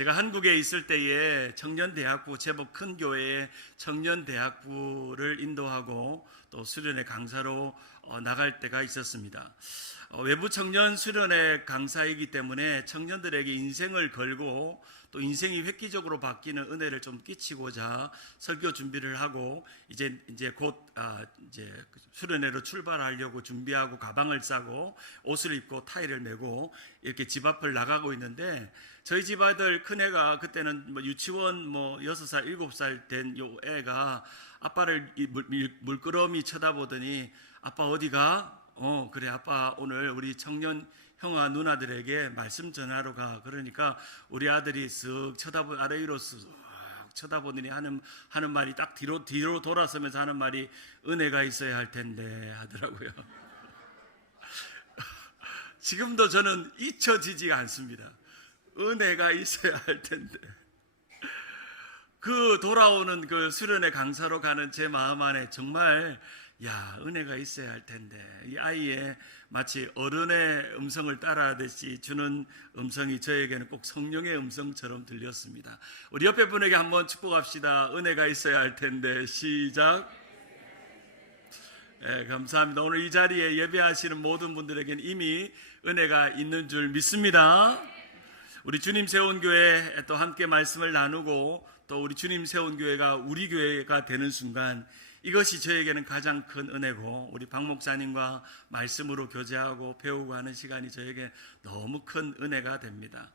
제가 한국에 있을 때에 청년대학부, 제법 큰 교회에 청년대학부를 인도하고 또 수련회 강사로 나갈 때가 있었습니다. 외부 청년 수련회 강사이기 때문에 청년들에게 인생을 걸고 또 인생이 획기적으로 바뀌는 은혜를 좀 끼치고자 설교 준비를 하고 이제 곧 이제 수련회로 출발하려고 준비하고 가방을 싸고 옷을 입고 타이를 메고 이렇게 집 앞을 나가고 있는데, 저희 집 아들 큰애가 그때는 유치원 6살 7살 된 요 애가 아빠를 물끄러미 쳐다보더니 아빠 어디가? 그래 아빠 오늘 우리 청년 형아 누나들에게 말씀 전하러 가. 그러니까 우리 아들이 쓱 아래 위로 쓱 쳐다보더니 하는 말이 딱 뒤로 돌아서면서 하는 말이 은혜가 있어야 할 텐데 하더라고요. 지금도 저는 잊혀지지가 않습니다. 은혜가 있어야 할 텐데. 그 돌아오는 그 수련회 강사로 가는 제 마음 안에 정말 은혜가 있어야 할 텐데, 이 아이의 마치 어른의 음성을 따라하듯이 주는 음성이 저에게는 꼭 성령의 음성처럼 들렸습니다. 우리 옆에 분에게 한번 축복합시다. 은혜가 있어야 할 텐데. 시작. 감사합니다. 오늘 이 자리에 예배하시는 모든 분들에게는 이미 은혜가 있는 줄 믿습니다. 우리 주님 세운 교회 또 함께 말씀을 나누고 또 우리 주님 세운 교회가 우리 교회가 되는 순간, 이것이 저에게는 가장 큰 은혜고, 우리 박 목사님과 말씀으로 교제하고 배우고 하는 시간이 저에게 너무 큰 은혜가 됩니다.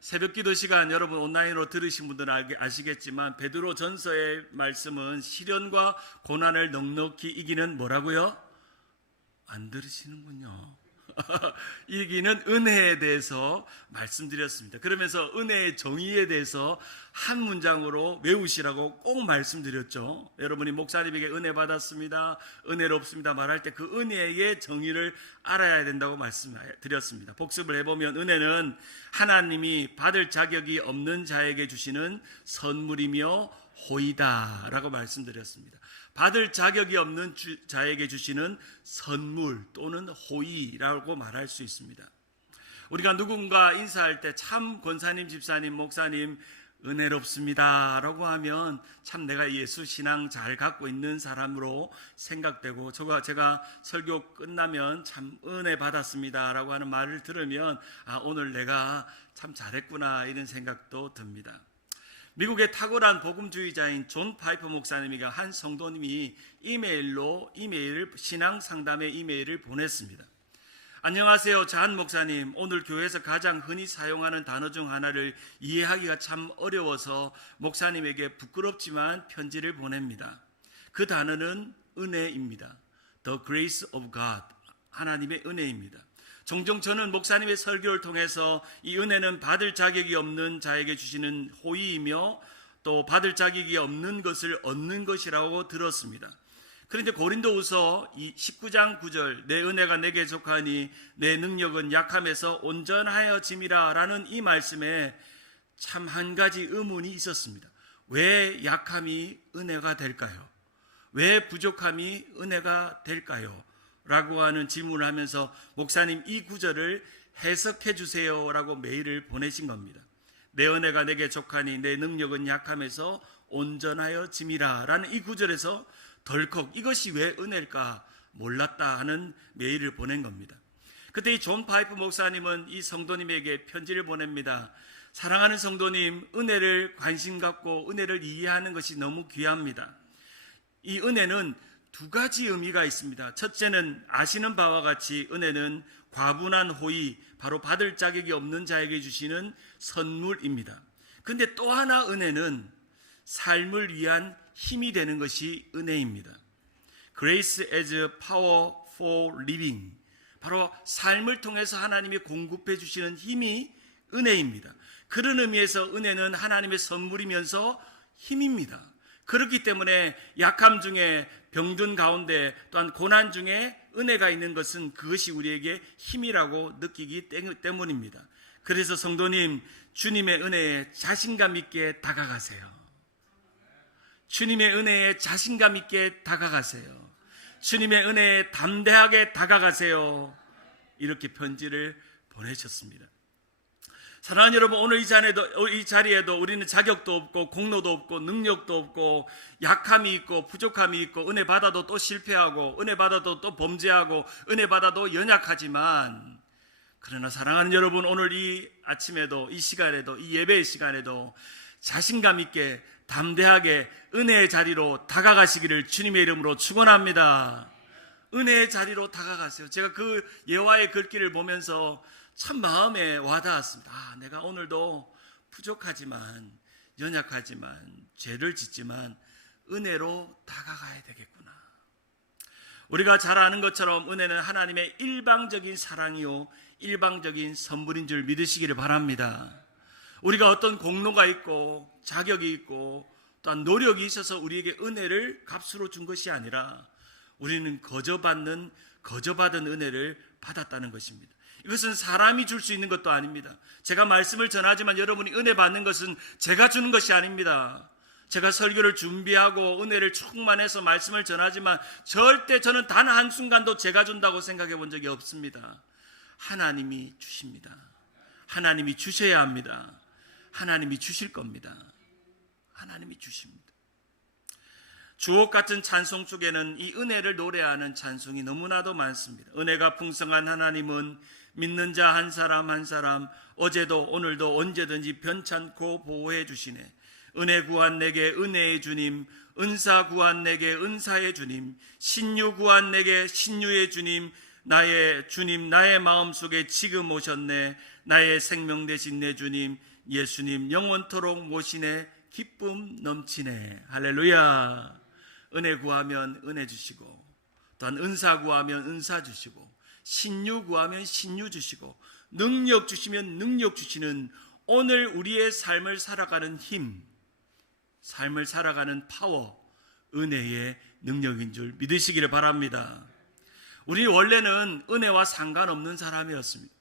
새벽기도 시간 여러분 온라인으로 들으신 분들은 아시겠지만 베드로 전서의 말씀은 시련과 고난을 넉넉히 이기는 뭐라고요? 안 들으시는군요. 이기는 은혜에 대해서 말씀드렸습니다. 그러면서 은혜의 정의에 대해서 한 문장으로 외우시라고 꼭 말씀드렸죠. 여러분이 목사님에게 은혜 받았습니다, 은혜롭습니다 말할 때 그 은혜의 정의를 알아야 된다고 말씀드렸습니다. 복습을 해보면 은혜는 하나님이 받을 자격이 없는 자에게 주시는 선물이며 호의다 라고 말씀드렸습니다. 받을 자격이 없는 자에게 주시는 선물 또는 호의라고 말할 수 있습니다. 우리가 누군가 인사할 때 참 권사님, 집사님, 목사님 은혜롭습니다 라고 하면 참 내가 예수 신앙 잘 갖고 있는 사람으로 생각되고, 제가 설교 끝나면 참 은혜 받았습니다 라고 하는 말을 들으면 오늘 내가 참 잘했구나 이런 생각도 듭니다. 미국의 탁월한 복음주의자인 존 파이퍼 목사님이가 한 성도님이 신앙 상담의 이메일을 보냈습니다. 안녕하세요 잔 목사님, 오늘 교회에서 가장 흔히 사용하는 단어 중 하나를 이해하기가 참 어려워서 목사님에게 부끄럽지만 편지를 보냅니다. 그 단어는 은혜입니다. The grace of God, 하나님의 은혜입니다. 종종 저는 목사님의 설교를 통해서 이 은혜는 받을 자격이 없는 자에게 주시는 호의이며 또 받을 자격이 없는 것을 얻는 것이라고 들었습니다. 그런데 고린도후서 19장 9절 내 은혜가 내게 족하니 내 능력은 약함에서 온전하여짐이라 라는 이 말씀에 참 한 가지 의문이 있었습니다. 왜 약함이 은혜가 될까요? 왜 부족함이 은혜가 될까요? 라고 하는 질문을 하면서 목사님 이 구절을 해석해 주세요 라고 메일을 보내신 겁니다. 내 은혜가 내게 족하니 내 능력은 약함에서 온전하여 짐이라 라는 이 구절에서 덜컥 이것이 왜 은혜일까 몰랐다 하는 메일을 보낸 겁니다. 그때 이 존 파이프 목사님은 이 성도님에게 편지를 보냅니다. 사랑하는 성도님, 은혜를 관심 갖고 은혜를 이해하는 것이 너무 귀합니다. 이 은혜는 두 가지 의미가 있습니다. 첫째는 아시는 바와 같이 은혜는 과분한 호의, 바로 받을 자격이 없는 자에게 주시는 선물입니다. 그런데 또 하나 은혜는 삶을 위한 힘이 되는 것이 은혜입니다. Grace as power for living, 바로 삶을 통해서 하나님이 공급해 주시는 힘이 은혜입니다. 그런 의미에서 은혜는 하나님의 선물이면서 힘입니다. 그렇기 때문에 약함 중에, 병든 가운데, 또한 고난 중에 은혜가 있는 것은 그것이 우리에게 힘이라고 느끼기 때문입니다. 그래서 성도님, 주님의 은혜에 자신감 있게 다가가세요. 주님의 은혜에 자신감 있게 다가가세요. 주님의 은혜에 담대하게 다가가세요. 이렇게 편지를 보내셨습니다. 사랑하는 여러분, 오늘 이 자리에도 우리는 자격도 없고 공로도 없고 능력도 없고 약함이 있고 부족함이 있고 은혜 받아도 또 실패하고 은혜 받아도 또 범죄하고 은혜 받아도 연약하지만, 그러나 사랑하는 여러분, 오늘 이 아침에도 이 시간에도 이 예배의 시간에도 자신감 있게 담대하게 은혜의 자리로 다가가시기를 주님의 이름으로 축원합니다. 은혜의 자리로 다가가세요. 제가 그 예화의 글귀를 보면서 참 마음에 와닿았습니다. 내가 오늘도 부족하지만 연약하지만 죄를 짓지만 은혜로 다가가야 되겠구나. 우리가 잘 아는 것처럼 은혜는 하나님의 일방적인 사랑이요 일방적인 선물인 줄 믿으시기를 바랍니다. 우리가 어떤 공로가 있고 자격이 있고 또한 노력이 있어서 우리에게 은혜를 값으로 준 것이 아니라 우리는 거저받은 은혜를 받았다는 것입니다. 이것은 사람이 줄 수 있는 것도 아닙니다. 제가 말씀을 전하지만 여러분이 은혜 받는 것은 제가 주는 것이 아닙니다. 제가 설교를 준비하고 은혜를 충만해서 말씀을 전하지만 절대 저는 단 한순간도 제가 준다고 생각해 본 적이 없습니다. 하나님이 주십니다. 하나님이 주셔야 합니다. 하나님이 주실 겁니다. 하나님이 주십니다. 주옥 같은 찬송 속에는 이 은혜를 노래하는 찬송이 너무나도 많습니다. 은혜가 풍성한 하나님은 믿는 자 한 사람 한 사람 어제도 오늘도 언제든지 변찮고 보호해 주시네. 은혜 구한 내게 은혜의 주님, 은사 구한 내게 은사의 주님, 신유 구한 내게 신유의 주님, 나의 주님, 나의 마음속에 지금 오셨네. 나의 생명 되신 내 주님, 예수님 영원토록 모시네. 기쁨 넘치네. 할렐루야. 은혜 구하면 은혜 주시고, 또한 은사 구하면 은사 주시고, 신유 구하면 신유 주시고, 능력 주시면 능력 주시는 오늘 우리의 삶을 살아가는 힘, 삶을 살아가는 파워, 은혜의 능력인 줄 믿으시기를 바랍니다. 우리 원래는 은혜와 상관없는 사람이었습니다.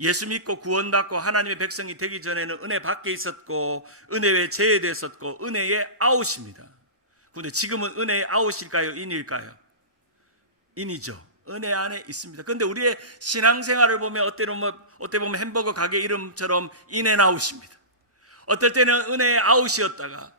예수 믿고 구원받고 하나님의 백성이 되기 전에는 은혜 밖에 있었고 은혜에 제외됐었고 은혜의 아웃입니다. 그런데 지금은 은혜의 아웃일까요? 인일까요? 인이죠. 은혜 안에 있습니다. 그런데 우리의 신앙생활을 보면 어때 보면 햄버거 가게 이름처럼 인앤아웃입니다. 어떨 때는 은혜의 아웃이었다가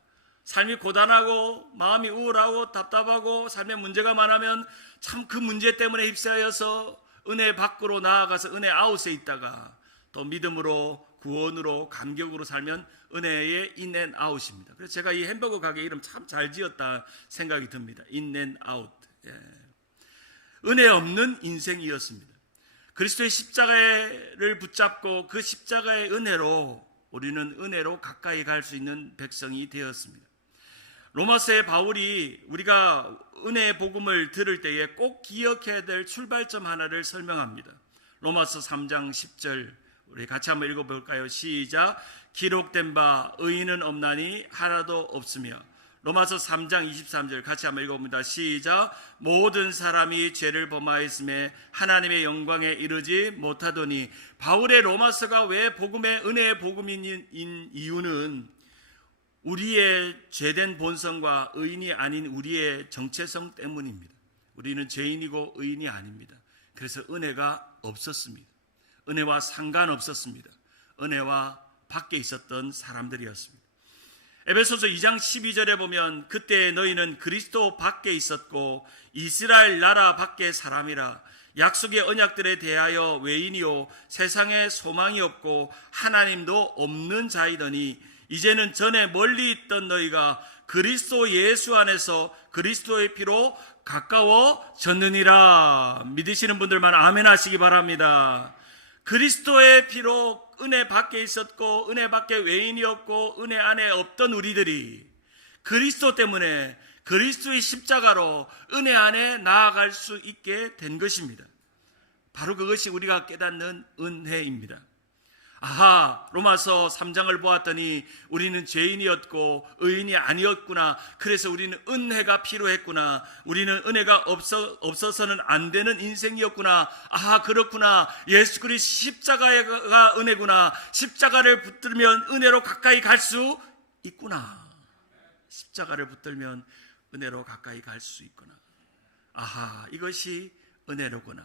삶이 고단하고 마음이 우울하고 답답하고 삶에 문제가 많으면 참 그 문제 때문에 휩싸여서 은혜 밖으로 나아가서 은혜 아웃에 있다가 또 믿음으로 구원으로 감격으로 살면 은혜의 인앤아웃입니다. 그래서 제가 이 햄버거 가게 이름 참 잘 지었다 생각이 듭니다. 인앤아웃. 은혜 없는 인생이었습니다. 그리스도의 십자가를 붙잡고 그 십자가의 은혜로 우리는 은혜로 가까이 갈 수 있는 백성이 되었습니다. 로마서의 바울이 우리가 은혜의 복음을 들을 때에 꼭 기억해야 될 출발점 하나를 설명합니다. 로마서 3장 10절 우리 같이 한번 읽어볼까요? 시작. 기록된 바 의인은 없나니 하나도 없으며. 로마서 3장 23절 같이 한번 읽어봅니다. 시작. 모든 사람이 죄를 범하였음에 하나님의 영광에 이르지 못하더니. 바울의 로마서가 왜 복음의 은혜의 복음인 이유는 우리의 죄된 본성과 의인이 아닌 우리의 정체성 때문입니다. 우리는 죄인이고 의인이 아닙니다. 그래서 은혜가 없었습니다. 은혜와 상관없었습니다. 은혜와 밖에 있었던 사람들이었습니다. 에베소서 2장 12절에 보면 그때 너희는 그리스도 밖에 있었고 이스라엘 나라 밖의 사람이라. 약속의 언약들에 대하여 외인이요 세상에 소망이 없고 하나님도 없는 자이더니 이제는 전에 멀리 있던 너희가 그리스도 예수 안에서 그리스도의 피로 가까워졌느니라. 믿으시는 분들만 아멘 하시기 바랍니다. 그리스도의 피로 은혜 밖에 있었고 은혜 밖에 외인이었고 은혜 안에 없던 우리들이 그리스도 때문에 그리스도의 십자가로 은혜 안에 나아갈 수 있게 된 것입니다. 바로 그것이 우리가 깨닫는 은혜입니다. 아하, 로마서 3장을 보았더니 우리는 죄인이었고 의인이 아니었구나. 그래서 우리는 은혜가 필요했구나. 우리는 은혜가 없어서는 안 되는 인생이었구나. 아하, 그렇구나. 예수 그리스도 십자가가 은혜구나. 십자가를 붙들면 은혜로 가까이 갈 수 있구나. 십자가를 붙들면 은혜로 가까이 갈 수 있구나. 아하, 이것이 은혜로구나.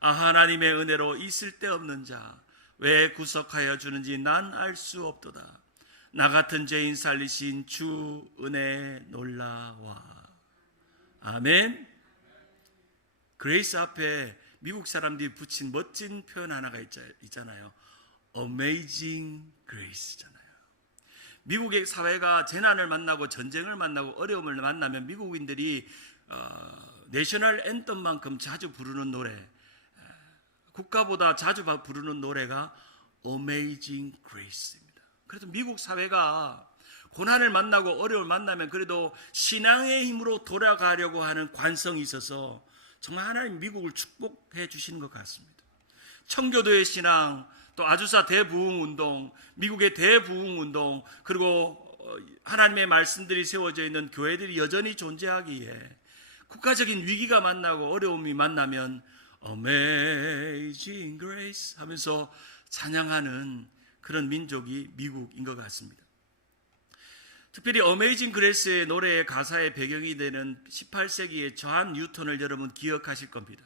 아하, 하나님의 은혜로 있을 데 없는 자, 왜 구속하여 주는지 난 알 수 없도다. 나 같은 죄인 살리신 주 은혜 놀라와. 아멘. 그레이스 앞에 미국 사람들이 붙인 멋진 표현 하나가 있잖아요. Amazing Grace잖아요. 미국의 사회가 재난을 만나고 전쟁을 만나고 어려움을 만나면 미국인들이 내셔널 앤썸만큼 자주 부르는 노래, 국가보다 자주 부르는 노래가 Amazing Grace입니다. 그래서 미국 사회가 고난을 만나고 어려움을 만나면 그래도 신앙의 힘으로 돌아가려고 하는 관성이 있어서 정말 하나님 미국을 축복해 주시는 것 같습니다. 청교도의 신앙, 또 아주사 대부흥운동, 미국의 대부흥운동, 그리고 하나님의 말씀들이 세워져 있는 교회들이 여전히 존재하기에 국가적인 위기가 만나고 어려움이 만나면 Amazing Grace 하면서 찬양하는 그런 민족이 미국인 것 같습니다. 특별히 Amazing Grace의 노래의 가사의 배경이 되는 18세기의 존 뉴턴을 여러분 기억하실 겁니다.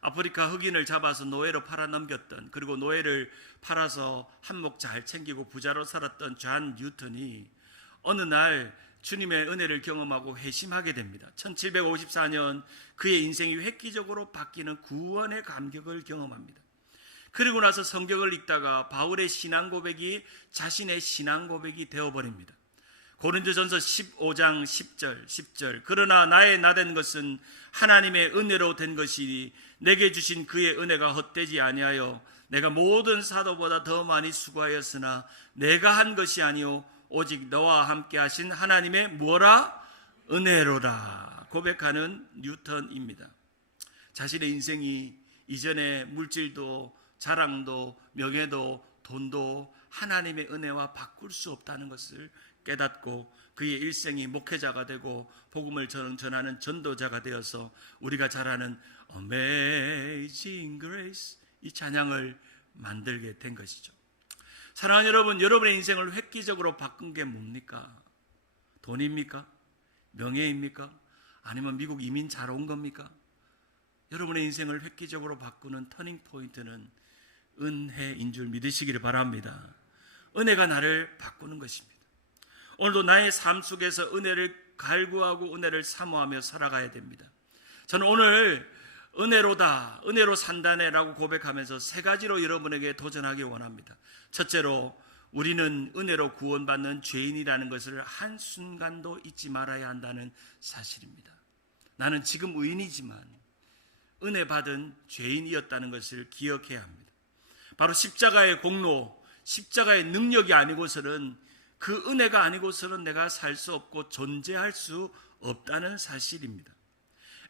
아프리카 흑인을 잡아서 노예로 팔아 넘겼던, 그리고 노예를 팔아서 한몫 잘 챙기고 부자로 살았던 존 뉴턴이 어느 날 주님의 은혜를 경험하고 회심하게 됩니다. 1754년 그의 인생이 획기적으로 바뀌는 구원의 감격을 경험합니다. 그리고 나서 성경을 읽다가 바울의 신앙 고백이 자신의 신앙 고백이 되어버립니다. 고린도전서 15장 10절 그러나 나의 나된 것은 하나님의 은혜로 된 것이니 내게 주신 그의 은혜가 헛되지 아니하여 내가 모든 사도보다 더 많이 수고하였으나 내가 한 것이 아니요 오직 너와 함께 하신 하나님의 뭐라? 은혜로라 고백하는 뉴턴입니다. 자신의 인생이 이전에 물질도 자랑도 명예도 돈도 하나님의 은혜와 바꿀 수 없다는 것을 깨닫고 그의 일생이 목회자가 되고 복음을 전하는 전도자가 되어서 우리가 잘 아는 Amazing Grace 이 찬양을 만들게 된 것이죠. 사랑하는 여러분, 여러분의 인생을 획기적으로 바꾼 게 뭡니까? 돈입니까? 명예입니까? 아니면 미국 이민 잘 온 겁니까? 여러분의 인생을 획기적으로 바꾸는 터닝 포인트는 은혜인 줄 믿으시기를 바랍니다. 은혜가 나를 바꾸는 것입니다. 오늘도 나의 삶 속에서 은혜를 갈구하고 은혜를 사모하며 살아가야 됩니다. 저는 오늘 은혜로다, 은혜로 산다네라고 고백하면서 세 가지로 여러분에게 도전하기 원합니다. 첫째로, 우리는 은혜로 구원받는 죄인이라는 것을 한순간도 잊지 말아야 한다는 사실입니다. 나는 지금 의인이지만 은혜 받은 죄인이었다는 것을 기억해야 합니다. 바로 십자가의 공로, 십자가의 능력이 아니고서는, 그 은혜가 아니고서는 내가 살 수 없고 존재할 수 없다는 사실입니다.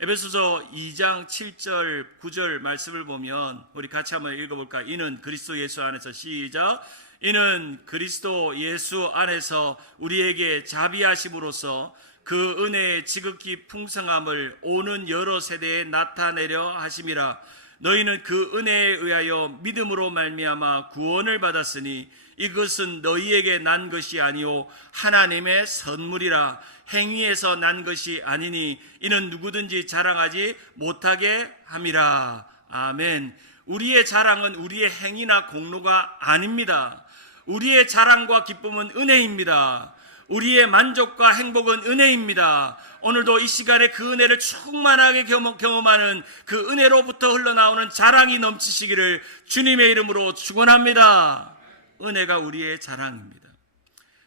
에베소서 2장 7절 9절 말씀을 보면 우리 같이 한번 읽어볼까? 이는 그리스도 예수 안에서, 시작, 이는 그리스도 예수 안에서 우리에게 자비하심으로써 그 은혜의 지극히 풍성함을 오는 여러 세대에 나타내려 하심이라. 너희는 그 은혜에 의하여 믿음으로 말미암아 구원을 받았으니 이것은 너희에게 난 것이 아니요 하나님의 선물이라. 행위에서 난 것이 아니니 이는 누구든지 자랑하지 못하게 함이라. 아멘. 우리의 자랑은 우리의 행위나 공로가 아닙니다. 우리의 자랑과 기쁨은 은혜입니다. 우리의 만족과 행복은 은혜입니다. 오늘도 이 시간에 그 은혜를 충만하게 경험하는 그 은혜로부터 흘러나오는 자랑이 넘치시기를 주님의 이름으로 축원합니다. 은혜가 우리의 자랑입니다.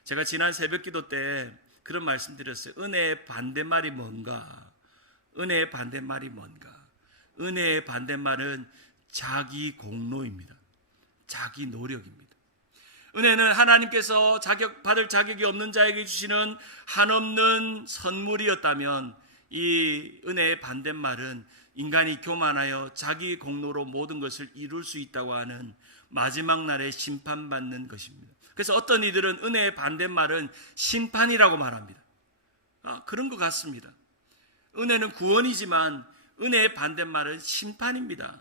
제가 지난 새벽기도 때 그런 말씀 드렸어요. 은혜의 반대말이 뭔가? 은혜의 반대말이 뭔가? 은혜의 반대말은 자기 공로입니다. 자기 노력입니다. 은혜는 하나님께서 받을 자격이 없는 자에게 주시는 한없는 선물이었다면, 이 은혜의 반대말은 인간이 교만하여 자기 공로로 모든 것을 이룰 수 있다고 하는 마지막 날에 심판받는 것입니다. 그래서 어떤 이들은 은혜의 반대말은 심판이라고 말합니다. 그런 것 같습니다. 은혜는 구원이지만 은혜의 반대말은 심판입니다.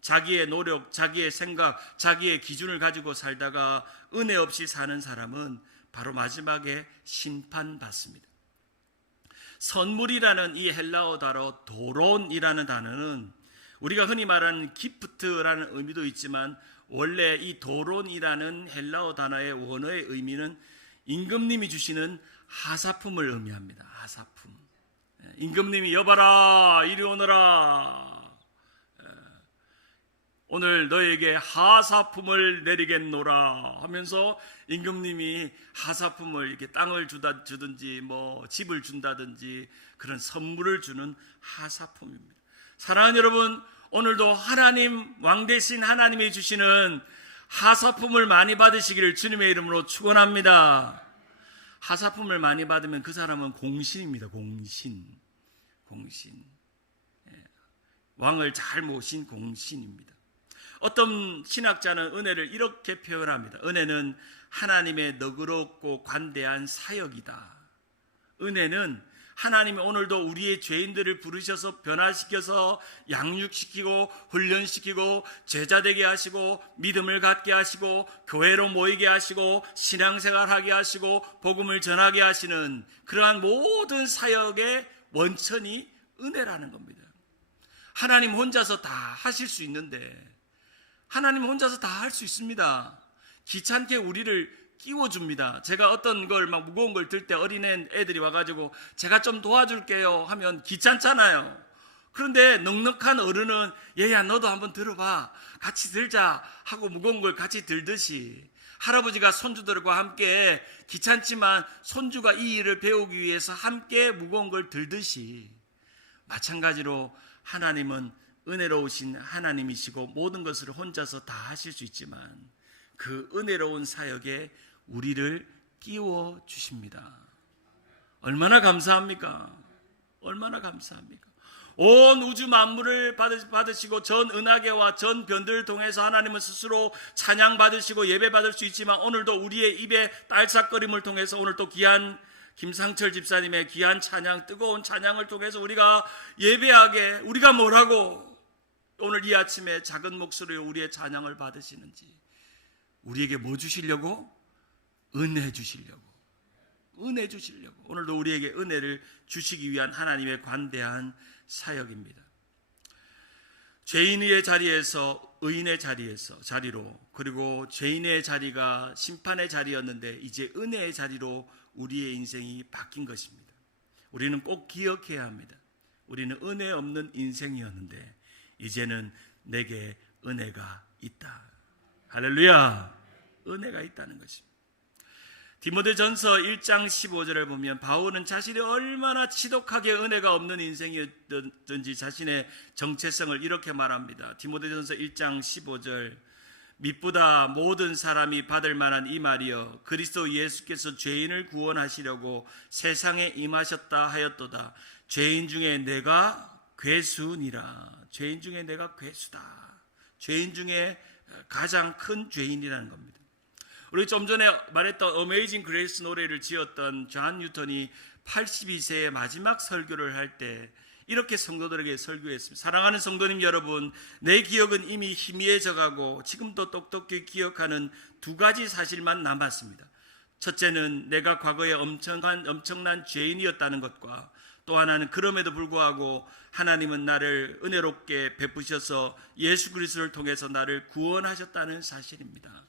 자기의 노력, 자기의 생각, 자기의 기준을 가지고 살다가 은혜 없이 사는 사람은 바로 마지막에 심판받습니다. 선물이라는 이 헬라어 단어 도론이라는 단어는 우리가 흔히 말하는 기프트라는 의미도 있지만 원래 이 도론이라는 헬라어 단어의 원어의 의미는 임금님이 주시는 하사품을 의미합니다. 하사품. 임금님이 여봐라 이리 오너라, 오늘 너에게 하사품을 내리겠노라 하면서 임금님이 하사품을 이렇게 땅을 주든지 뭐 집을 준다든지 그런 선물을 주는 하사품입니다. 사랑하는 여러분, 오늘도 하나님, 왕 대신 하나님이 주시는 하사품을 많이 받으시기를 주님의 이름으로 축원합니다. 하사품을 많이 받으면 그 사람은 공신입니다. 공신. 왕을 잘 모신 공신입니다. 어떤 신학자는 은혜를 이렇게 표현합니다. 은혜는 하나님의 너그럽고 관대한 사역이다. 은혜는 하나님이 오늘도 우리의 죄인들을 부르셔서 변화시켜서 양육시키고 훈련시키고 제자되게 하시고 믿음을 갖게 하시고 교회로 모이게 하시고 신앙생활하게 하시고 복음을 전하게 하시는 그러한 모든 사역의 원천이 은혜라는 겁니다. 하나님 혼자서 다 하실 수 있는데, 하나님 혼자서 다 할 수 있습니다. 귀찮게 우리를 끼워줍니다. 제가 어떤 걸 막 무거운 걸 들 때 어린애 애들이 와가지고 제가 좀 도와줄게요 하면 귀찮잖아요. 그런데 넉넉한 어른은 얘야 너도 한번 들어봐, 같이 들자 하고 무거운 걸 같이 들듯이, 할아버지가 손주들과 함께 귀찮지만 손주가 이 일을 배우기 위해서 함께 무거운 걸 들듯이, 마찬가지로 하나님은 은혜로우신 하나님이시고 모든 것을 혼자서 다 하실 수 있지만 그 은혜로운 사역에 우리를 끼워 주십니다. 얼마나 감사합니까? 얼마나 감사합니까? 온 우주 만물을 받으시고 전 은하계와 전 변들을 통해서 하나님은 스스로 찬양 받으시고 예배 받을 수 있지만, 오늘도 우리의 입에 딸싹거림을 통해서 오늘 또 귀한 김상철 집사님의 귀한 찬양, 뜨거운 찬양을 통해서 우리가 예배하게, 우리가 뭐라고 오늘 이 아침에 작은 목소리로 우리의 찬양을 받으시는지, 우리에게 뭐 주시려고? 은혜 주시려고. 은혜 주시려고. 오늘도 우리에게 은혜를 주시기 위한 하나님의 관대한 사역입니다. 죄인의 자리에서 의인의 자리로, 그리고 죄인의 자리가 심판의 자리였는데 이제 은혜의 자리로 우리의 인생이 바뀐 것입니다. 우리는 꼭 기억해야 합니다. 우리는 은혜 없는 인생이었는데 이제는 내게 은혜가 있다. 할렐루야. 은혜가 있다는 것입니다. 디모데전서 1장 15절을 보면 바울은 자신이 얼마나 지독하게 은혜가 없는 인생이었든지 자신의 정체성을 이렇게 말합니다. 디모데전서 1장 15절, mit보다 모든 사람이 받을 만한 이 말이여, 그리스도 예수께서 죄인을 구원하시려고 세상에 임하셨다 하였도다. 죄인 중에 내가 괴수니라. 죄인 중에 내가 괴수다. 죄인 중에 가장 큰 죄인이라는 겁니다. 우리 좀 전에 말했던 어메이징 그레이스 노래를 지었던 존 뉴턴이 82세의 마지막 설교를 할 때 이렇게 성도들에게 설교했습니다. 사랑하는 성도님 여러분, 내 기억은 이미 희미해져 가고 지금도 똑똑히 기억하는 두 가지 사실만 남았습니다. 첫째는 내가 과거에 엄청난 죄인이었다는 것과, 또 하나는 그럼에도 불구하고 하나님은 나를 은혜롭게 베푸셔서 예수 그리스도를 통해서 나를 구원하셨다는 사실입니다.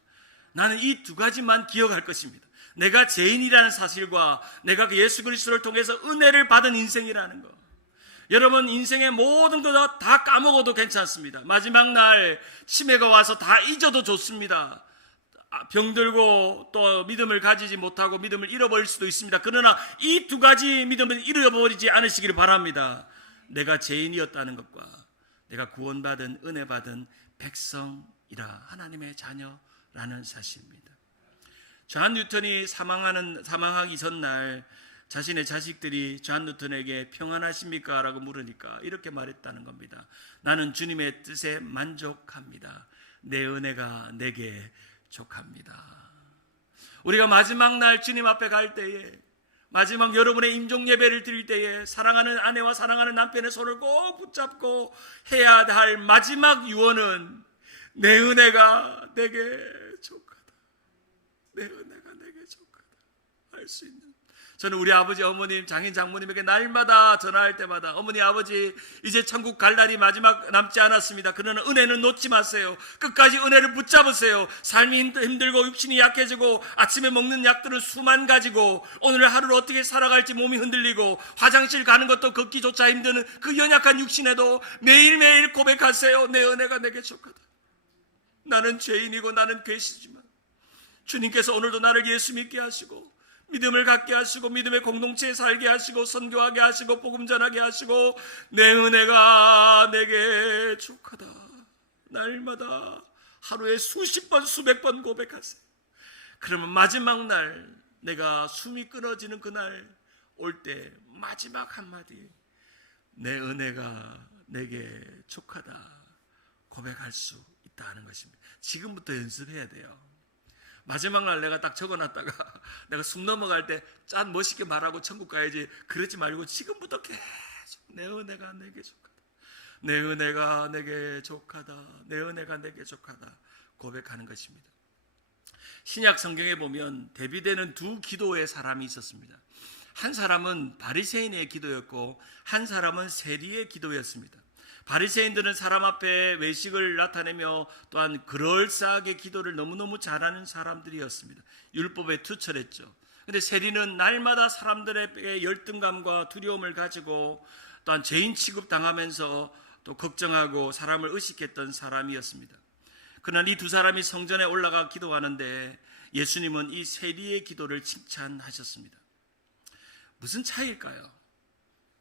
나는 이 두 가지만 기억할 것입니다. 내가 죄인이라는 사실과 내가 그 예수 그리스도를 통해서 은혜를 받은 인생이라는 것. 여러분, 인생의 모든 것 다 까먹어도 괜찮습니다. 마지막 날 치매가 와서 다 잊어도 좋습니다. 병들고 또 믿음을 가지지 못하고 믿음을 잃어버릴 수도 있습니다. 그러나 이 두 가지 믿음을 잃어버리지 않으시기를 바랍니다. 내가 죄인이었다는 것과 내가 구원받은 은혜받은 백성이라, 하나님의 자녀라는 사실입니다. 존 뉴턴이 사망하기 전날 자신의 자식들이 존 뉴턴에게 평안하십니까? 라고 물으니까 이렇게 말했다는 겁니다. 나는 주님의 뜻에 만족합니다. 내 은혜가 내게 족합니다. 우리가 마지막 날 주님 앞에 갈 때에, 마지막 여러분의 임종 예배를 드릴 때에 사랑하는 아내와 사랑하는 남편의 손을 꼭 붙잡고 해야 할 마지막 유언은 내 은혜가 내게 족하다. 내 은혜가 내게 족하다 할 수 있는, 저는 우리 아버지, 어머님, 장인, 장모님에게 날마다 전화할 때마다 어머니, 아버지, 이제 천국 갈 날이 마지막 남지 않았습니다. 그러나 은혜는 놓지 마세요. 끝까지 은혜를 붙잡으세요. 삶이 힘들고 육신이 약해지고 아침에 먹는 약들은 수만 가지고 오늘 하루를 어떻게 살아갈지 몸이 흔들리고 화장실 가는 것도 걷기조차 힘드는 그 연약한 육신에도 매일매일 고백하세요. 내 은혜가 내게 족하다. 나는 죄인이고 나는 괴시지만 주님께서 오늘도 나를 예수 믿게 하시고 믿음을 갖게 하시고 믿음의 공동체에 살게 하시고 선교하게 하시고 복음 전하게 하시고 내 은혜가 내게 족하다. 날마다 하루에 수십 번 수백 번 고백하세요. 그러면 마지막 날 내가 숨이 끊어지는 그날 올 때 마지막 한마디, 내 은혜가 내게 족하다 고백할 수 있다는 것입니다. 지금부터 연습해야 돼요. 마지막 날 내가 딱 적어놨다가 내가 숨 넘어갈 때 짠 멋있게 말하고 천국 가야지 그러지 말고 지금부터 계속 내 은혜가 내게 족하다, 내 은혜가 내게 족하다, 내 은혜가 내게 족하다 고백하는 것입니다. 신약 성경에 보면 대비되는 두 기도의 사람이 있었습니다. 한 사람은 바리새인의 기도였고 한 사람은 세리의 기도였습니다. 바리새인들은 사람 앞에 외식을 나타내며 또한 그럴싸하게 기도를 너무너무 잘하는 사람들이었습니다. 율법에 투철했죠. 그런데 세리는 날마다 사람들에게 열등감과 두려움을 가지고 또한 죄인 취급당하면서 또 걱정하고 사람을 의식했던 사람이었습니다. 그러나 이 두 사람이 성전에 올라가 기도하는데 예수님은 이 세리의 기도를 칭찬하셨습니다. 무슨 차이일까요?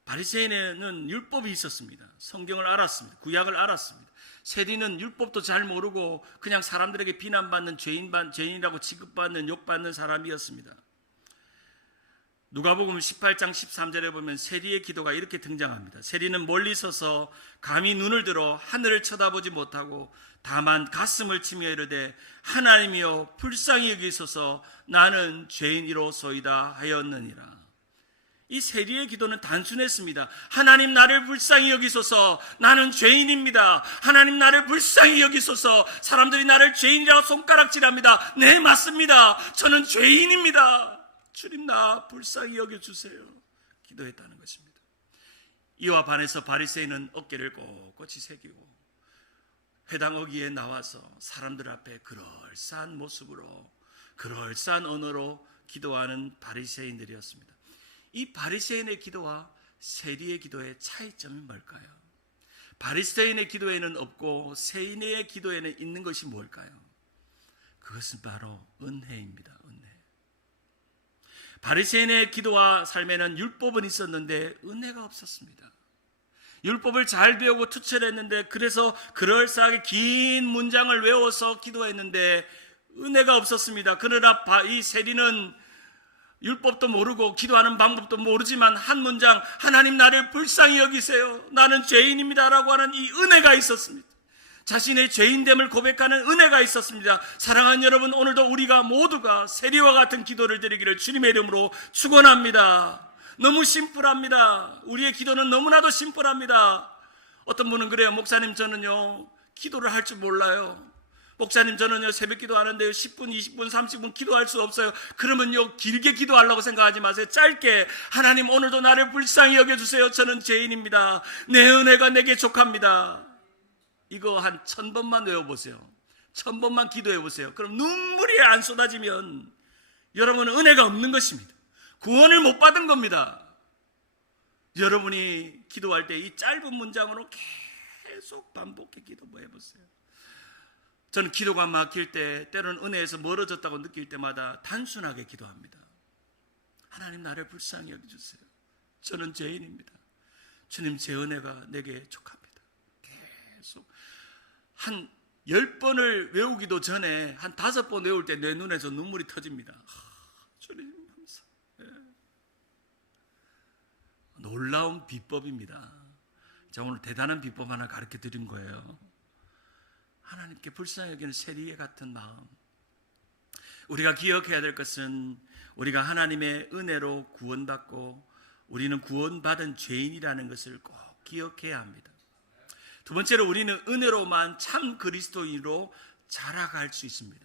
바리새인에는 율법이 있었습니다. 성경을 알았습니다. 구약을 알았습니다. 세리는 율법도 잘 모르고 그냥 사람들에게 비난받는 죄인이라고 취급받는 욕받는 사람이었습니다. 누가복음 18장 13절에 보면 세리의 기도가 이렇게 등장합니다. 세리는 멀리 서서 감히 눈을 들어 하늘을 쳐다보지 못하고 다만 가슴을 치며 이르되 하나님이여 불쌍히 여기소서 나는 죄인이로소이다 하였느니라. 이 세리의 기도는 단순했습니다. 하나님 나를 불쌍히 여기소서 나는 죄인입니다. 하나님 나를 불쌍히 여기소서. 사람들이 나를 죄인이라고 손가락질합니다. 네 맞습니다. 저는 죄인입니다. 주님 나 불쌍히 여겨주세요. 기도했다는 것입니다. 이와 반해서 바리새인은 어깨를 꼿꼿이 새기고 회당 어귀에 나와서 사람들 앞에 그럴싸한 모습으로 그럴싸한 언어로 기도하는 바리새인들이었습니다. 이 바리새인의 기도와 세리의 기도의 차이점이 뭘까요? 바리새인의 기도에는 없고 세리의 기도에는 있는 것이 뭘까요? 그것은 바로 은혜입니다. 은혜. 바리새인의 기도와 삶에는 율법은 있었는데 은혜가 없었습니다. 율법을 잘 배우고 투철했는데 그래서 그럴싸하게 긴 문장을 외워서 기도했는데 은혜가 없었습니다. 그러나 이 세리는 율법도 모르고 기도하는 방법도 모르지만 한 문장 하나님 나를 불쌍히 여기세요. 나는 죄인입니다 라고 하는 이 은혜가 있었습니다. 자신의 죄인됨을 고백하는 은혜가 있었습니다. 사랑하는 여러분, 오늘도 우리가 모두가 세리와 같은 기도를 드리기를 주님의 이름으로 축원합니다. 너무 심플합니다. 우리의 기도는 너무나도 심플합니다. 어떤 분은 그래요. 목사님 저는요 기도를 할 줄 몰라요. 목사님 저는요 새벽 기도하는데요 10분, 20분, 30분 기도할 수 없어요. 그러면요 길게 기도하려고 생각하지 마세요. 짧게 하나님 오늘도 나를 불쌍히 여겨주세요. 저는 죄인입니다. 내 은혜가 내게 족합니다. 이거 한 1000번만 외워보세요. 1000번만 기도해보세요. 그럼 눈물이 안 쏟아지면 여러분은 은혜가 없는 것입니다. 구원을 못 받은 겁니다. 여러분이 기도할 때 이 짧은 문장으로 계속 반복해 기도해보세요. 저는 기도가 막힐 때 때로는 은혜에서 멀어졌다고 느낄 때마다 단순하게 기도합니다. 하나님 나를 불쌍히 여겨주세요. 저는 죄인입니다. 주님 제 은혜가 내게 족합니다. 계속 한 10번을 외우기도 전에 한 5번 외울 때 내 눈에서 눈물이 터집니다. 주님 감사. 네. 놀라운 비법입니다. 제가 오늘 대단한 비법 하나 가르쳐 드린 거예요. 하나님께 불쌍히 여기는 세리의 같은 마음. 우리가 기억해야 될 것은 우리가 하나님의 은혜로 구원받고 우리는 구원받은 죄인이라는 것을 꼭 기억해야 합니다. 두 번째로 우리는 은혜로만 참 그리스도인으로 자라갈 수 있습니다.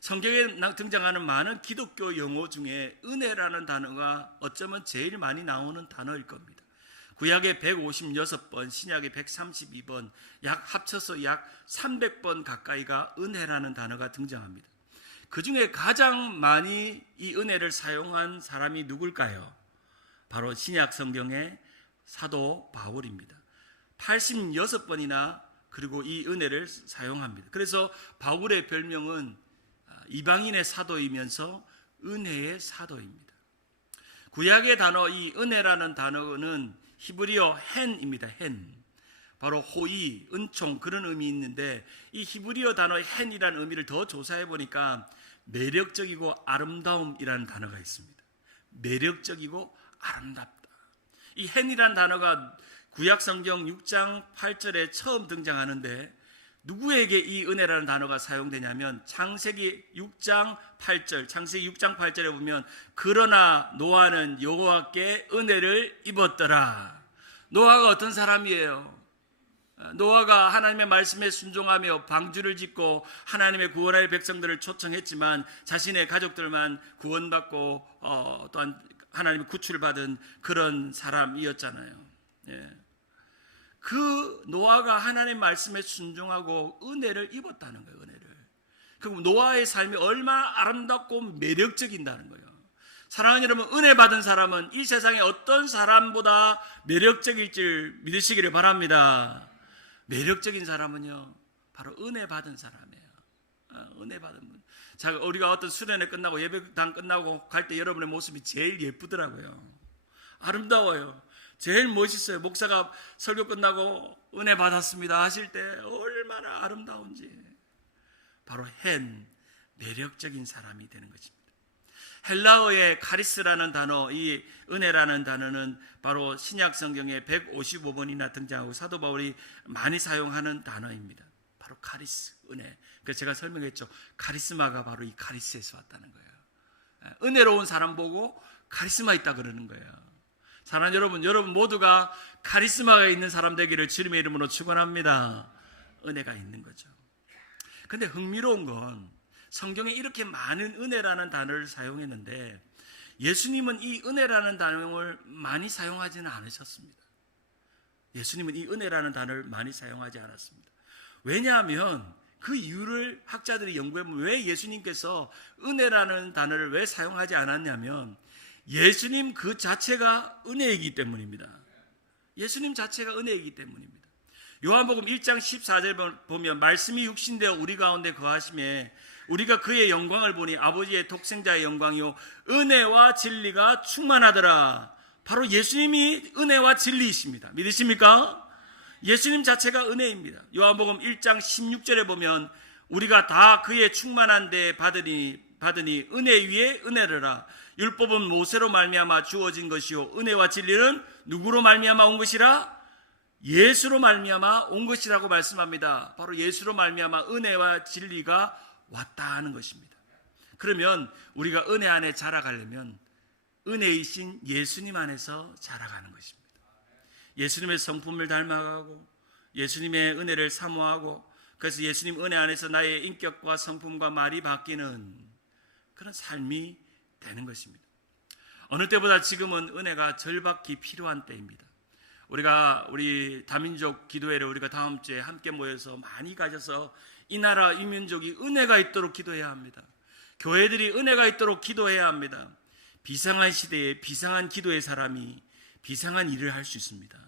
성경에 등장하는 많은 기독교 용어 중에 은혜라는 단어가 어쩌면 제일 많이 나오는 단어일 겁니다. 구약에 156번, 신약에 132번, 합쳐서 약 300번 가까이가 은혜라는 단어가 등장합니다. 그 중에 가장 많이 이 은혜를 사용한 사람이 누굴까요? 바로 신약 성경의 사도 바울입니다. 86번이나 그리고 이 은혜를 사용합니다. 그래서 바울의 별명은 이방인의 사도이면서 은혜의 사도입니다. 구약의 단어 이 은혜라는 단어는 히브리어 헨입니다. 헨. 바로 호의, 은총 그런 의미 있는데 이 히브리어 단어 헨이라는 의미를 더 조사해 보니까 매력적이고 아름다움이라는 단어가 있습니다. 매력적이고 아름답다. 이 헨이라는 단어가 구약 성경 6장 8절에 처음 등장하는데 누구에게 이 은혜라는 단어가 사용되냐면 창세기 6장 8절에 보면 그러나 노아는 여호와께 은혜를 입었더라. 노아가 어떤 사람이에요? 노아가 하나님의 말씀에 순종하며 방주를 짓고 하나님의 구원할 백성들을 초청했지만 자신의 가족들만 구원받고 또한 하나님의 구출을 받은 그런 사람이었잖아요. 그 노아가 하나님 말씀에 순종하고 은혜를 입었다는 거예요. 은혜를. 그럼 노아의 삶이 얼마나 아름답고 매력적인다는 거예요. 사랑하는 여러분, 은혜 받은 사람은 이 세상에 어떤 사람보다 매력적일지 믿으시기를 바랍니다. 매력적인 사람은요 바로 은혜 받은 사람이에요. 은혜 받은 분. 자, 우리가 어떤 수련회 끝나고 예배당 끝나고 갈 때 여러분의 모습이 제일 예쁘더라고요. 아름다워요. 제일 멋있어요. 목사가 설교 끝나고 은혜 받았습니다 하실 때 얼마나 아름다운지. 바로 헨, 매력적인 사람이 되는 것입니다. 헬라어의 카리스라는 단어, 이 은혜라는 단어는 바로 신약 성경에 155번이나 등장하고 사도 바울이 많이 사용하는 단어입니다. 바로 카리스, 은혜. 그래서 제가 설명했죠. 카리스마가 바로 이 카리스에서 왔다는 거예요. 은혜로운 사람 보고 카리스마 있다 그러는 거예요. 사랑하는 여러분 모두가 카리스마가 있는 사람 되기를 주님의 이름으로 축원합니다. 은혜가 있는 거죠. 근데 흥미로운 건 성경에 이렇게 많은 은혜라는 단어를 사용했는데 예수님은 이 은혜라는 단어를 많이 사용하지는 않으셨습니다. 예수님은 이 은혜라는 단어를 많이 사용하지 않았습니다. 왜냐하면 그 이유를 학자들이 연구해보면 왜 예수님께서 은혜라는 단어를 왜 사용하지 않았냐면 예수님 그 자체가 은혜이기 때문입니다. 예수님 자체가 은혜이기 때문입니다. 요한복음 1장 14절 보면 말씀이 육신되어 우리 가운데 거하심에 우리가 그의 영광을 보니 아버지의 독생자의 영광이요 은혜와 진리가 충만하더라. 바로 예수님이 은혜와 진리이십니다. 믿으십니까? 예수님 자체가 은혜입니다. 요한복음 1장 16절에 보면 우리가 다 그의 충만한 데 받으니 은혜 위에 은혜르라. 율법은 모세로 말미암아 주어진 것이요 은혜와 진리는 누구로 말미암아 온 것이라? 예수로 말미암아 온 것이라고 말씀합니다. 바로 예수로 말미암아 은혜와 진리가 왔다 하는 것입니다. 그러면 우리가 은혜 안에 자라가려면 은혜이신 예수님 안에서 자라가는 것입니다. 예수님의 성품을 닮아가고 예수님의 은혜를 사모하고 그래서 예수님 은혜 안에서 나의 인격과 성품과 말이 바뀌는 그런 삶이 되는 것입니다. 어느 때보다 지금은 은혜가 절박히 필요한 때입니다. 우리 다민족 기도회를 우리가 다음 주에 함께 모여서 많이 가져서 이 나라 이 민족이 은혜가 있도록 기도해야 합니다. 교회들이 은혜가 있도록 기도해야 합니다. 비상한 시대에 비상한 기도의 사람이 비상한 일을 할 수 있습니다.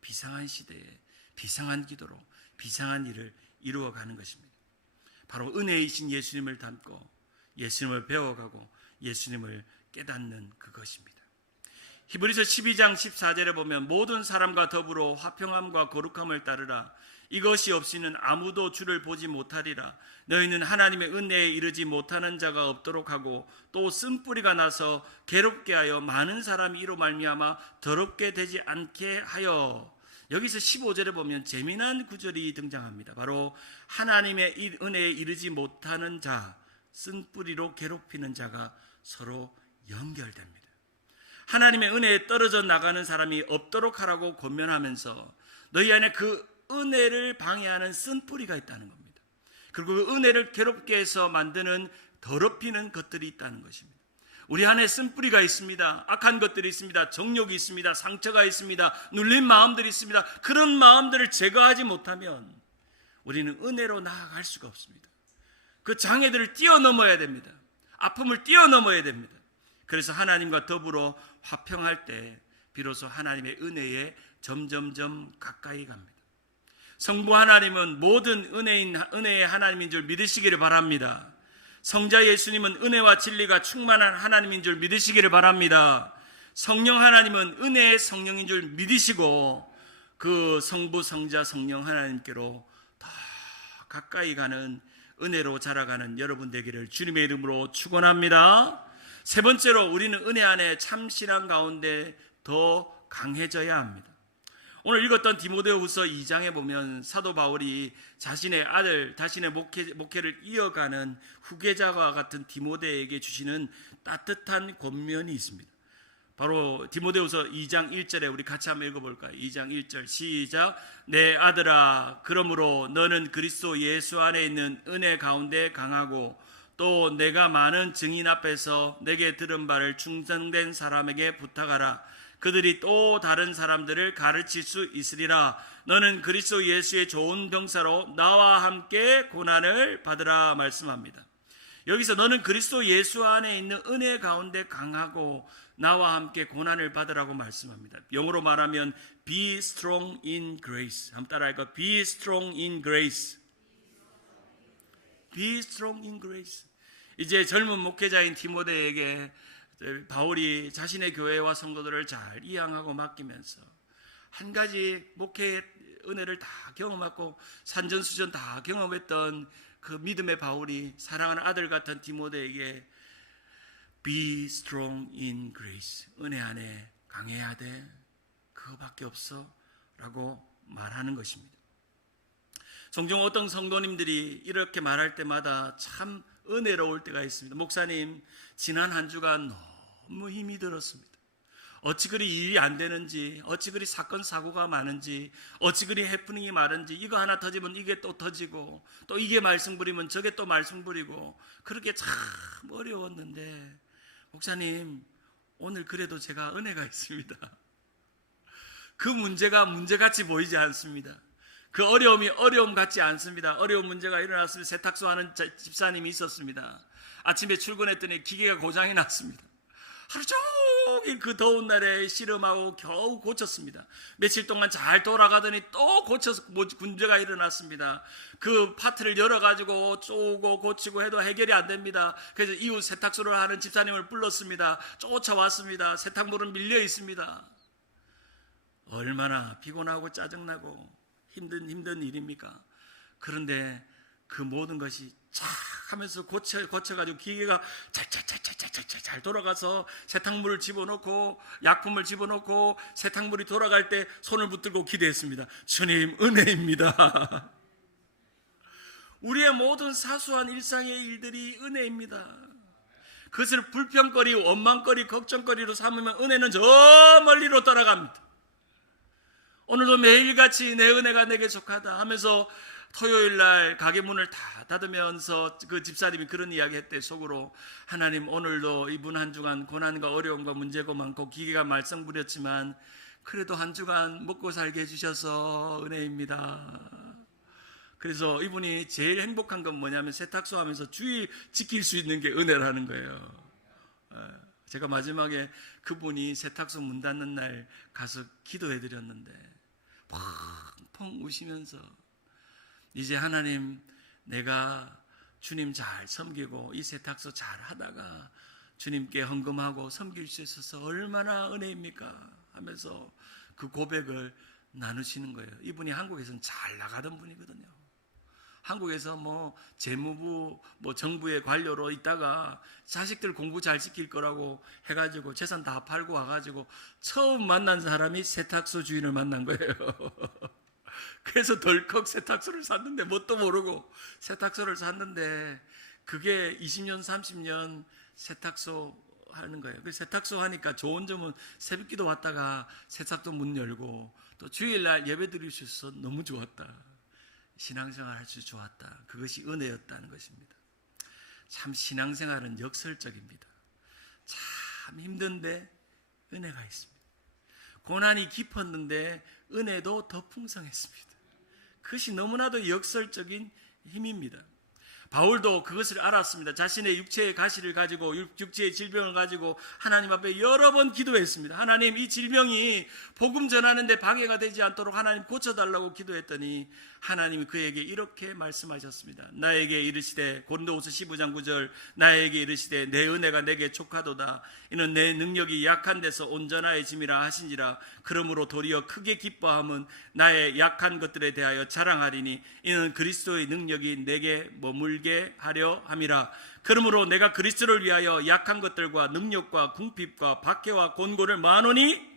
비상한 시대에 비상한 기도로 비상한 일을 이루어가는 것입니다. 바로 은혜이신 예수님을 닮고 예수님을 배워가고 예수님을 깨닫는 그것입니다. 히브리서 12장 14절에 보면 모든 사람과 더불어 화평함과 거룩함을 따르라. 이것이 없이는 아무도 주를 보지 못하리라. 너희는 하나님의 은혜에 이르지 못하는 자가 없도록 하고 또 쓴뿌리가 나서 괴롭게 하여 많은 사람이 이로 말미암아 더럽게 되지 않게 하여. 여기서 15절에 보면 재미난 구절이 등장합니다. 바로 하나님의 은혜에 이르지 못하는 자, 쓴뿌리로 괴롭히는 자가 서로 연결됩니다. 하나님의 은혜에 떨어져 나가는 사람이 없도록 하라고 권면하면서 너희 안에 그 은혜를 방해하는 쓴뿌리가 있다는 겁니다. 그리고 그 은혜를 괴롭게 해서 만드는 더럽히는 것들이 있다는 것입니다. 우리 안에 쓴뿌리가 있습니다. 악한 것들이 있습니다. 정욕이 있습니다. 상처가 있습니다. 눌린 마음들이 있습니다. 그런 마음들을 제거하지 못하면 우리는 은혜로 나아갈 수가 없습니다. 그 장애들을 뛰어넘어야 됩니다. 아픔을 뛰어넘어야 됩니다. 그래서 하나님과 더불어 화평할 때 비로소 하나님의 은혜에 점점점 가까이 갑니다. 성부 하나님은 모든 은혜의 하나님인 줄 믿으시기를 바랍니다. 성자 예수님은 은혜와 진리가 충만한 하나님인 줄 믿으시기를 바랍니다. 성령 하나님은 은혜의 성령인 줄 믿으시고 그 성부, 성자, 성령 하나님께로 더 가까이 가는 은혜로 자라가는 여러분 되기를 주님의 이름으로 축원합니다. 세 번째로 우리는 은혜 안에 참신한 가운데 더 강해져야 합니다. 오늘 읽었던 디모데후서 2장에 보면 사도 바울이 자신의 아들, 자신의 목회를 이어가는 후계자와 같은 디모데에게 주시는 따뜻한 권면이 있습니다. 바로 디모데후서 2장 1절에 우리 같이 한번 읽어볼까요? 2장 1절 시작. 내 아들아, 그러므로 너는 그리스도 예수 안에 있는 은혜 가운데 강하고 또 내가 많은 증인 앞에서 내게 들은 바를 충성된 사람에게 부탁하라. 그들이 또 다른 사람들을 가르칠 수 있으리라. 너는 그리스도 예수의 좋은 병사로 나와 함께 고난을 받으라 말씀합니다. 여기서 너는 그리스도 예수 안에 있는 은혜 가운데 강하고 나와 함께 고난을 받으라고 말씀합니다. 영어로 말하면 be strong in grace. 한번 따라할까요? be strong in grace. be strong in grace. 이제 젊은 목회자인 디모데에게 바울이 자신의 교회와 성도들을 잘 이양하고 맡기면서 한 가지 목회의 은혜를 다 경험하고 산전수전 다 경험했던 그 믿음의 바울이 사랑하는 아들 같은 디모데에게 Be strong in grace. 은혜 안에 강해야 돼. 그거밖에 없어 라고 말하는 것입니다. 종종 어떤 성도님들이 이렇게 말할 때마다 참 은혜로울 때가 있습니다. 목사님, 지난 한 주간 너무 힘이 들었습니다. 어찌 그리 일이 안 되는지, 어찌 그리 사건 사고가 많은지, 어찌 그리 해프닝이 많은지, 이거 하나 터지면 이게 또 터지고, 또 이게 말썽 부리면 저게 또 말썽 부리고, 그렇게 참 어려웠는데 목사님, 오늘 그래도 제가 은혜가 있습니다. 그 문제가 문제같이 보이지 않습니다. 그 어려움이 어려움 같지 않습니다. 어려운 문제가 일어났을 때 세탁소 하는 집사님이 있었습니다. 아침에 출근했더니 기계가 고장이 났습니다. 하루 종일 그 더운 날에 씨름하고 겨우 고쳤습니다. 며칠 동안 잘 돌아가더니 또 고쳐서 문제가 일어났습니다. 그 파트를 열어가지고 쪼고 고치고 해도 해결이 안 됩니다. 그래서 이웃 세탁소를 하는 집사님을 불렀습니다. 쫓아왔습니다. 세탁물은 밀려 있습니다. 얼마나 피곤하고 짜증나고 힘든 일입니까? 그런데 그 모든 것이 쫙 하면서 고쳐가지고 기계가 잘 돌아가서 세탁물을 집어넣고 약품을 집어넣고 세탁물이 돌아갈 때 손을 붙들고 기도했습니다. 주님, 은혜입니다. 우리의 모든 사소한 일상의 일들이 은혜입니다. 그것을 불평거리, 원망거리, 걱정거리로 삼으면 은혜는 저 멀리로 떠나갑니다. 오늘도 매일같이 내 은혜가 내게 족하다 하면서 토요일날 가게 문을 다 닫으면서 그 집사님이 그런 이야기 했대. 속으로, 하나님, 오늘도 이분 한 주간 고난과 어려움과 문제가 많고 기계가 말썽 부렸지만 그래도 한 주간 먹고 살게 해주셔서 은혜입니다. 그래서 이분이 제일 행복한 건 뭐냐면 세탁소 하면서 주일 지킬 수 있는 게 은혜라는 거예요. 제가 마지막에 그분이 세탁소 문 닫는 날 가서 기도해 드렸는데 펑펑 우시면서, 이제 하나님, 내가 주님 잘 섬기고 이 세탁소 잘 하다가 주님께 헌금하고 섬길 수 있어서 얼마나 은혜입니까? 하면서 그 고백을 나누시는 거예요. 이분이 한국에서는 잘 나가던 분이거든요. 한국에서 재무부, 정부의 관료로 있다가 자식들 공부 잘 시킬 거라고 해가지고 재산 다 팔고 와가지고 처음 만난 사람이 세탁소 주인을 만난 거예요. 그래서 덜컥 세탁소를 샀는데, 뭣도 모르고 세탁소를 샀는데, 그게 20년, 30년 세탁소 하는 거예요. 그 세탁소 하니까 좋은 점은 새벽기도 왔다가 세탁소 문 열고 또 주일날 예배 드릴 수 있어서 너무 좋았다. 신앙생활 할 수 좋았다. 그것이 은혜였다는 것입니다. 참 신앙생활은 역설적입니다. 참 힘든데 은혜가 있습니다. 고난이 깊었는데 은혜도 더 풍성했습니다. 그것이 너무나도 역설적인 힘입니다. 바울도 그것을 알았습니다. 자신의 육체의 가시를 가지고, 육체의 질병을 가지고 하나님 앞에 여러 번 기도했습니다. 하나님, 이 질병이 복음 전하는데 방해가 되지 않도록 하나님 고쳐달라고 기도했더니 하나님이 그에게 이렇게 말씀하셨습니다. 나에게 이르시되, 고린도후서 15장 9절, 나에게 이르시되 내 은혜가 내게 족하도다. 이는 내 능력이 약한 데서 온전하여짐이라 하신지라. 그러므로 도리어 크게 기뻐함은 나의 약한 것들에 대하여 자랑하리니 이는 그리스도의 능력이 내게 머물게 하려 함이라. 그러므로 내가 그리스도를 위하여 약한 것들과 능력과 궁핍과 박해와 곤고를 많으니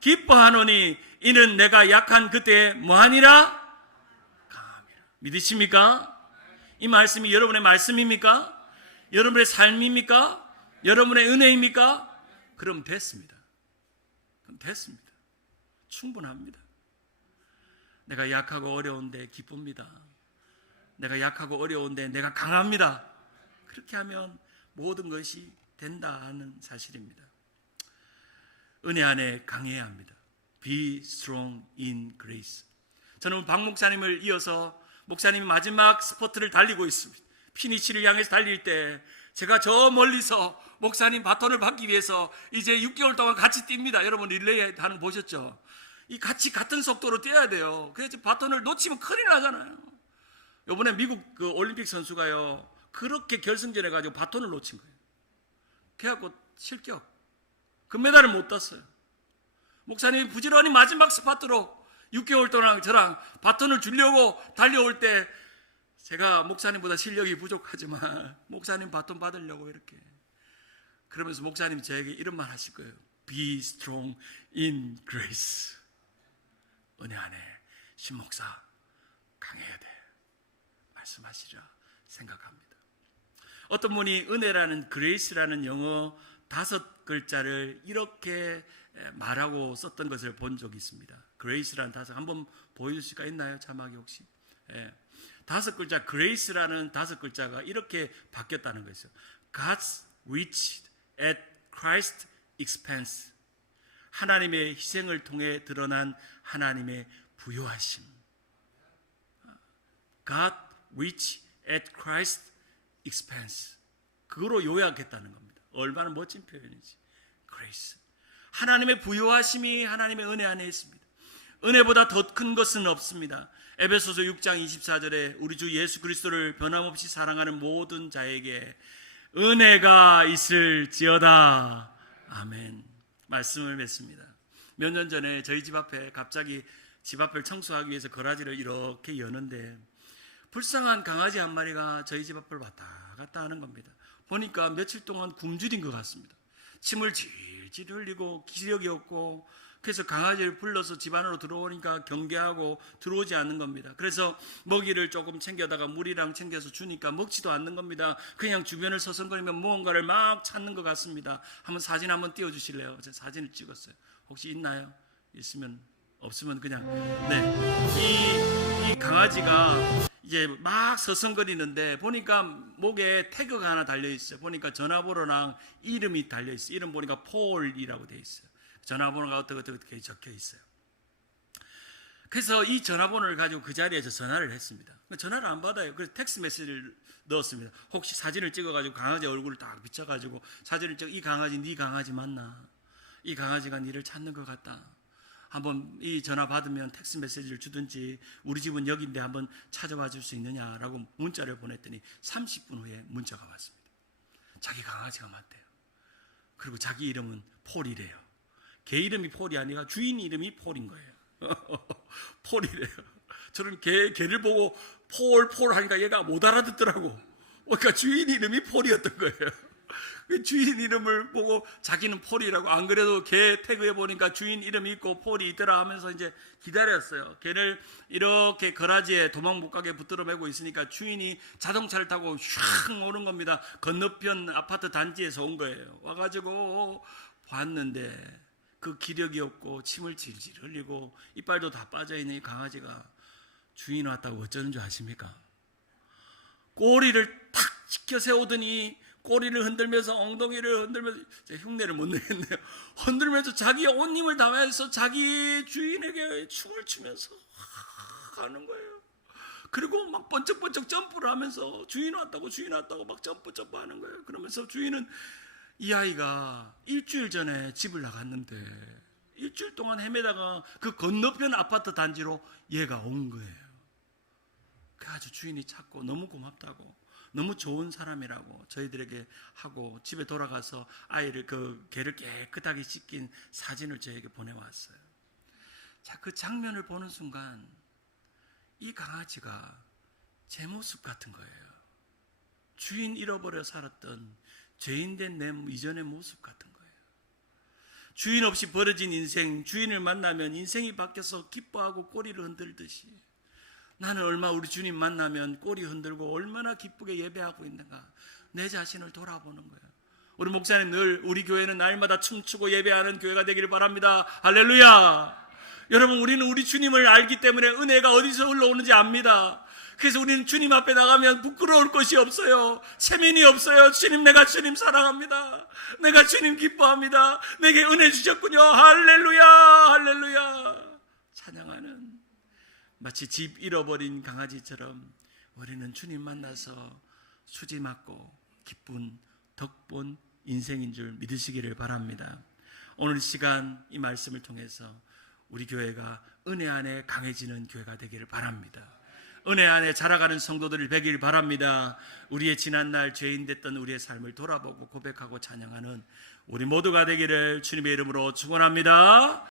기뻐하노니 이는 내가 약한 그때에 뭐하니라? 강함이라. 믿으십니까? 이 말씀이 여러분의 말씀입니까? 여러분의 삶입니까? 여러분의 은혜입니까? 그럼 됐습니다. 충분합니다. 내가 약하고 어려운데 기쁩니다. 내가 약하고 어려운데 내가 강합니다. 그렇게 하면 모든 것이 된다는 사실입니다. 은혜 안에 강해야 합니다. Be strong in grace. 저는 박 목사님을 이어서 목사님이 마지막 스포트를 달리고 있습니다. 피니치를 향해서 달릴 때 제가 저 멀리서 목사님 바톤을 받기 위해서 이제 6개월 동안 같이 뜁니다. 여러분 릴레이 하는 거 보셨죠? 이 같은 속도로 뛰어야 돼요. 그래서 바톤을 놓치면 큰일 나잖아요. 이번에 미국 그 올림픽 선수가요, 그렇게 결승전에 가지고 바톤을 놓친 거예요. 그래갖고 실격, 금메달을 못 땄어요. 목사님이 부지런히 마지막 스파트로 6개월 동안 저랑 바톤을 주려고 달려올 때 제가 목사님보다 실력이 부족하지만 목사님 바톤 받으려고 이렇게, 그러면서 목사님이 저에게 이런 말 하실 거예요. Be strong in grace. 은혜 안에 신목사 강해야 돼 말씀하시라 생각합니다. 어떤 분이 은혜라는 그레이스라는 영어 5글자를 이렇게 말하고 썼던 것을 본 적이 있습니다. 그레이스라는 한번 보여줄 수가 있나요? 자막이 혹시? 5글자 그레이스라는 5글자가 이렇게 바뀌었다는 것이죠. God's rich at Christ's expense. 하나님의 희생을 통해 드러난 하나님의 부요하심. God rich at Christ's expense. 그거로 요약했다는 겁니다. 얼마나 멋진 표현이지. Grace. 하나님의 부요하심이 하나님의 은혜 안에 있습니다. 은혜보다 더 큰 것은 없습니다. 에베소서 6장 24절에 우리 주 예수 그리스도를 변함없이 사랑하는 모든 자에게 은혜가 있을지어다. 아멘. 말씀을 맺습니다. 몇 년 전에 저희 집 앞에 갑자기 집 앞을 청소하기 위해서 거라지를 이렇게 여는데 불쌍한 강아지 한 마리가 저희 집 앞을 왔다 갔다 하는 겁니다. 보니까 며칠 동안 굶주린 것 같습니다. 침을 질질 흘리고 기력이 없고, 그래서 강아지를 불러서 집 안으로 들어오니까 경계하고 들어오지 않는 겁니다. 그래서 먹이를 조금 챙겨다가 물이랑 챙겨서 주니까 먹지도 않는 겁니다. 그냥 주변을 서성거리며 무언가를 막 찾는 것 같습니다. 한번 사진 한번 띄워주실래요? 제가 사진을 찍었어요. 혹시 있나요? 있으면, 없으면 그냥. 네, 이 강아지가 이제 막 서성거리는데 보니까 목에 태그가 하나 달려있어요. 보니까 전화번호랑 이름이 달려있어요. 이름 보니까 폴이라고 되어 있어요. 전화번호가 어떻게 적혀 있어요. 그래서 이 전화번호를 가지고 그 자리에서 전화를 했습니다. 전화를 안 받아요. 그래서 텍스트 메시지를 넣었습니다. 혹시 사진을 찍어가지고 강아지 얼굴을 딱 비춰가지고 사진을 찍어, 이 강아지 네 강아지 맞나? 이 강아지가 니를 찾는 것 같다. 한번 이 전화 받으면 텍스트 메시지를 주든지 우리 집은 여기인데 한번 찾아와 줄 수 있느냐라고 문자를 보냈더니 30분 후에 문자가 왔습니다. 자기 강아지가 맞대요. 그리고 자기 이름은 폴이래요. 개 이름이 폴이 아니라 주인 이름이 폴인 거예요. 폴이래요. 저는 개를 보고 폴 하니까 얘가 못 알아듣더라고. 그러니까 주인 이름이 폴이었던 거예요. 주인 이름을 보고 자기는 폴이라고, 안 그래도 개 태그에 보니까 주인 이름이 있고 폴이 있더라 하면서 이제 기다렸어요. 개를 이렇게 거라지에 도망 못 가게 붙들어 매고 있으니까 주인이 자동차를 타고 슉 오는 겁니다. 건너편 아파트 단지에서 온 거예요. 와가지고 봤는데 그 기력이 없고 침을 질질 흘리고 이빨도 다 빠져있는 이 강아지가 주인 왔다고 어쩌는 줄 아십니까? 꼬리를 탁 치켜 세우더니 꼬리를 흔들면서 엉덩이를 흔들면서, 제가 흉내를 못 내겠네요. 흔들면서 자기의 온 힘을 다해서 자기 주인에게 춤을 추면서 가는 거예요. 그리고 막 번쩍번쩍 점프를 하면서 주인 왔다고 막 점프 하는 거예요. 그러면서 주인은, 이 아이가 일주일 전에 집을 나갔는데 일주일 동안 헤매다가 그 건너편 아파트 단지로 얘가 온 거예요. 아주 주인이 찾고 너무 고맙다고, 너무 좋은 사람이라고 저희들에게 하고, 집에 돌아가서 아이를, 그 개를 깨끗하게 씻긴 사진을 저에게 보내왔어요. 자, 그 장면을 보는 순간 이 강아지가 제 모습 같은 거예요. 주인 잃어버려 살았던 죄인된 내 이전의 모습 같은 거예요. 주인 없이 버려진 인생, 주인을 만나면 인생이 바뀌어서 기뻐하고 꼬리를 흔들듯이 나는 얼마 우리 주님 만나면 꼬리 흔들고 얼마나 기쁘게 예배하고 있는가, 내 자신을 돌아보는 거예요. 우리 목사님 늘 우리 교회는 날마다 춤추고 예배하는 교회가 되기를 바랍니다. 할렐루야. 여러분, 우리는 우리 주님을 알기 때문에 은혜가 어디서 흘러오는지 압니다. 그래서 우리는 주님 앞에 나가면 부끄러울 것이 없어요. 체면이 없어요. 주님, 내가 주님 사랑합니다. 내가 주님 기뻐합니다. 내게 은혜 주셨군요. 할렐루야, 할렐루야. 찬양하는, 마치 집 잃어버린 강아지처럼 우리는 주님 만나서 수지 맞고 기쁜 덕본 인생인 줄 믿으시기를 바랍니다. 오늘 시간 이 말씀을 통해서 우리 교회가 은혜 안에 강해지는 교회가 되기를 바랍니다. 은혜 안에 자라가는 성도들이 되기를 바랍니다. 우리의 지난날 죄인 됐던 우리의 삶을 돌아보고 고백하고 찬양하는 우리 모두가 되기를 주님의 이름으로 축원합니다.